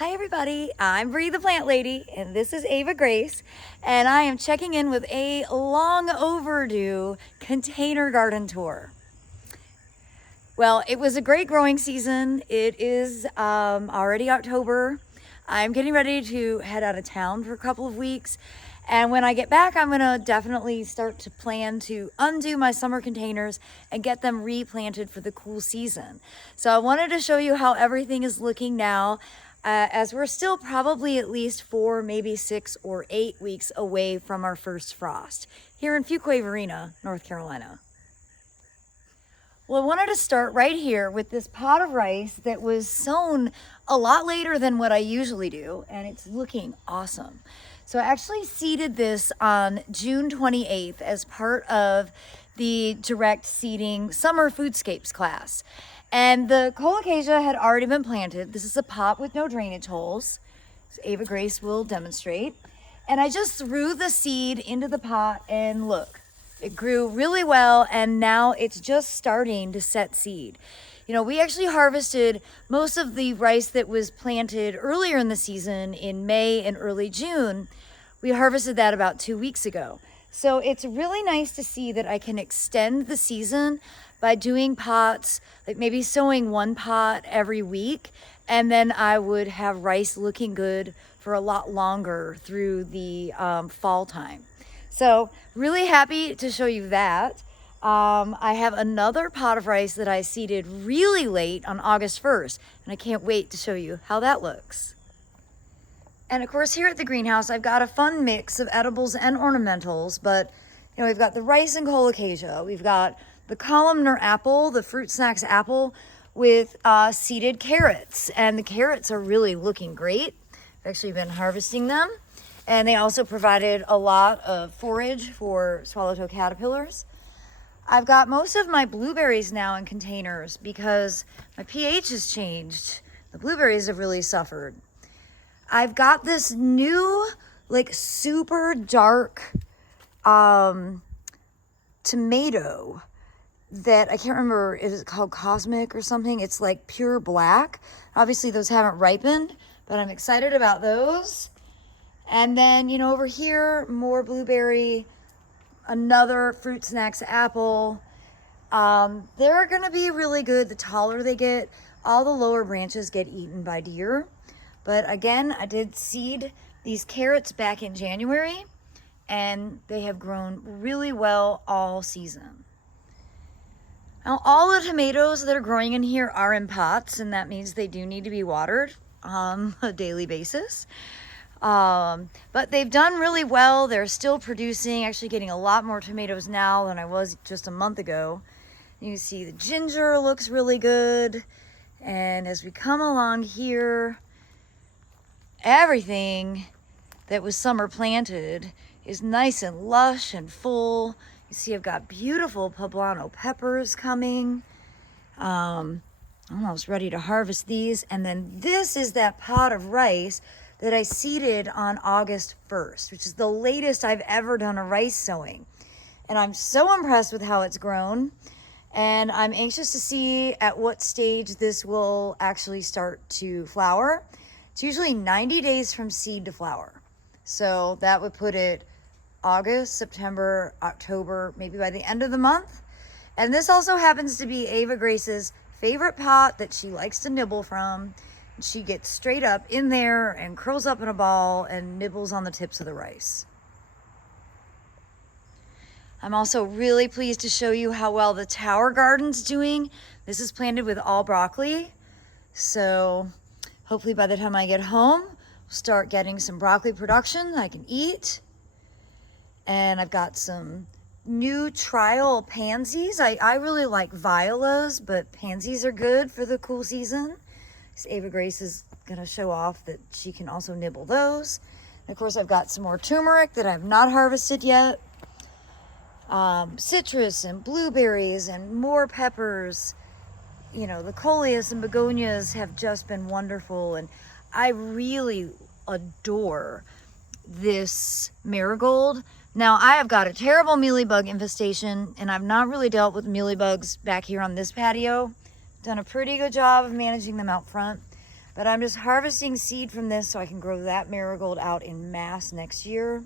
Hi everybody, I'm Bree the Plant Lady and this is Ava Grace, and I am checking in with a long overdue container garden tour. Well, it was a great growing season. It is already October. I'm getting ready to head out of town for a couple of weeks, and when I get back I'm gonna definitely start to plan to undo my summer containers and get them replanted for the cool season. So I wanted to show you how everything is looking now, as we're still probably at least 4, maybe 6 or 8 weeks away from our first frost here in Fuquay-Varina, North Carolina. Well, I wanted to start right here with this pot of rice that was sown a lot later than what I usually do, and it's looking awesome. So I actually seeded this on June 28th as part of the direct seeding summer foodscapes class. And the colocasia had already been planted. This is a pot with no drainage holes, as Ava Grace will demonstrate. And I just threw the seed into the pot and look, it grew really well, and now it's just starting to set seed. You know, we actually harvested most of the rice that was planted earlier in the season in May and early June. We harvested that about 2 weeks ago. So it's really nice to see that I can extend the season by doing pots, like maybe sowing one pot every week, and then I would have rice looking good for a lot longer through the fall time. So really happy to show you that. I have another pot of rice that I seeded really late on August 1st, and I can't wait to show you how that looks. And of course here at the greenhouse, I've got a fun mix of edibles and ornamentals, but you know, we've got the rice and colocasia. We've got the columnar apple, the fruit snacks apple with seeded carrots, and the carrots are really looking great. I've actually been harvesting them, and they also provided a lot of forage for swallowtail caterpillars. I've got most of my blueberries now in containers because my pH has changed. The blueberries have really suffered. I've got this new, like, super dark tomato that I can't remember, is it called Cosmic or something? It's like pure black. Obviously those haven't ripened, but I'm excited about those. And then, you know, over here, more blueberry, another fruit snacks apple. They're gonna be really good the taller they get. All the lower branches get eaten by deer. But again, I did seed these carrots back in January, and they have grown really well all season. Now, all the tomatoes that are growing in here are in pots, and that means they do need to be watered on a daily basis. But they've done really well. They're still producing, actually getting a lot more tomatoes now than I was just a month ago. You can see the ginger looks really good. And as we come along here, everything that was summer planted is nice and lush and full. You see I've got beautiful poblano peppers coming. Almost ready to harvest these. And then this is that pot of rice that I seeded on August 1st, which is the latest I've ever done a rice sowing. And I'm so impressed with how it's grown. And I'm anxious to see at what stage this will actually start to flower. It's usually 90 days from seed to flower. So that would put it August, September, October, maybe by the end of the month. And this also happens to be Ava Grace's favorite pot that she likes to nibble from. She gets straight up in there and curls up in a ball and nibbles on the tips of the rice. I'm also really pleased to show you how well the tower garden's doing. This is planted with all broccoli. So hopefully by the time I get home, we'll start getting some broccoli production I can eat. And I've got some new trial pansies. I really like violas, but pansies are good for the cool season. Ava Grace is gonna show off that she can also nibble those. And of course, I've got some more turmeric that I've not harvested yet. Citrus and blueberries and more peppers. You know, the coleus and begonias have just been wonderful, and I really adore this marigold. Now, I have got a terrible mealybug infestation, and I've not really dealt with mealybugs back here on this patio. Done a pretty good job of managing them out front. But I'm just harvesting seed from this so I can grow that marigold out in mass next year.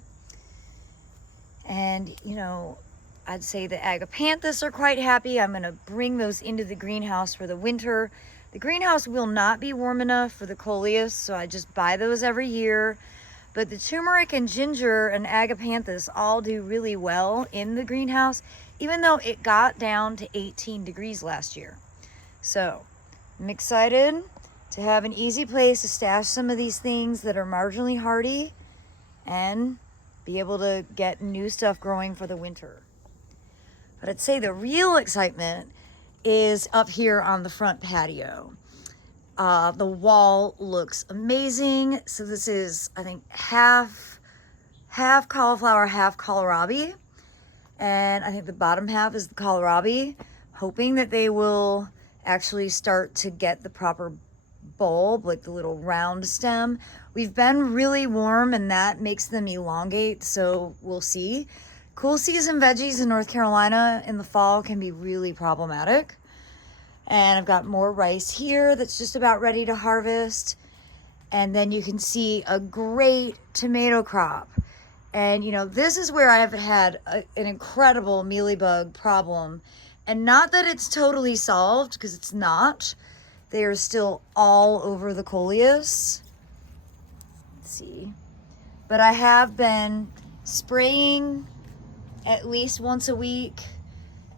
And, you know, I'd say the agapanthus are quite happy. I'm going to bring those into the greenhouse for the winter. The greenhouse will not be warm enough for the coleus, so I just buy those every year. But the turmeric and ginger and agapanthus all do really well in the greenhouse, even though it got down to 18 degrees last year. So I'm excited to have an easy place to stash some of these things that are marginally hardy and be able to get new stuff growing for the winter. But I'd say the real excitement is up here on the front patio. The wall looks amazing. So this is, I think, half cauliflower, half kohlrabi. And I think the bottom half is the kohlrabi, hoping that they will actually start to get the proper bulb, like the little round stem. We've been really warm and that makes them elongate, so we'll see. Cool season veggies in North Carolina in the fall can be really problematic. And I've got more rice here that's just about ready to harvest. And then you can see a great tomato crop. And, you know, this is where I've had an incredible mealybug problem. And not that it's totally solved, because it's not. They are still all over the coleus. Let's see. But I have been spraying at least once a week.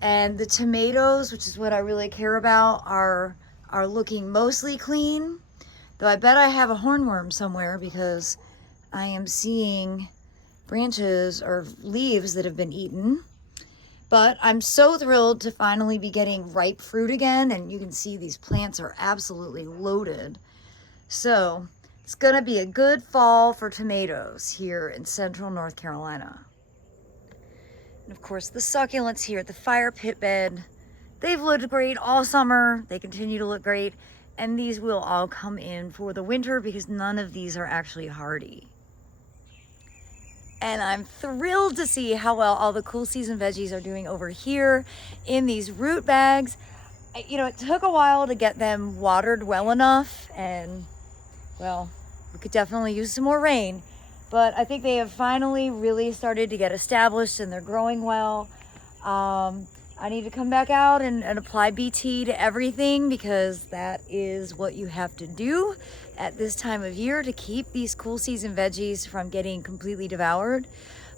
And the tomatoes, which is what I really care about, are looking mostly clean. Though I bet I have a hornworm somewhere because I am seeing branches or leaves that have been eaten. But I'm so thrilled to finally be getting ripe fruit again. And you can see these plants are absolutely loaded. So it's going to be a good fall for tomatoes here in central North Carolina. And of course, the succulents here at the fire pit bed, they've looked great all summer. They continue to look great. And these will all come in for the winter because none of these are actually hardy. And I'm thrilled to see how well all the cool season veggies are doing over here in these root bags. You know, it took a while to get them watered well enough. And, well, we could definitely use some more rain. But I think they have finally really started to get established and they're growing well. I need to come back out and apply BT to everything because that is what you have to do at this time of year to keep these cool season veggies from getting completely devoured.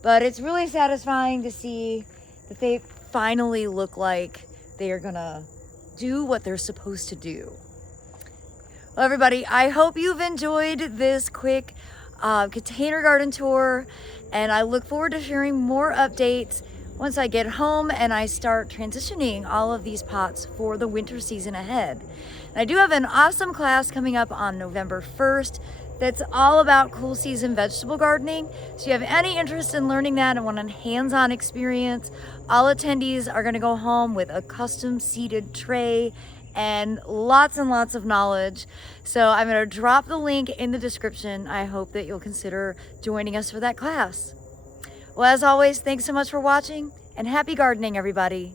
But it's really satisfying to see that they finally look like they are gonna do what they're supposed to do. Well, everybody, I hope you've enjoyed this quick container garden tour, and I look forward to sharing more updates once I get home and I start transitioning all of these pots for the winter season ahead. And I do have an awesome class coming up on November 1st that's all about cool season vegetable gardening. So if you have any interest in learning that and want a hands-on experience, all attendees are going to go home with a custom seated tray and lots of knowledge. So I'm going to drop the link in the description. I hope that you'll consider joining us for that class. Well, as always, thanks so much for watching and happy gardening, everybody.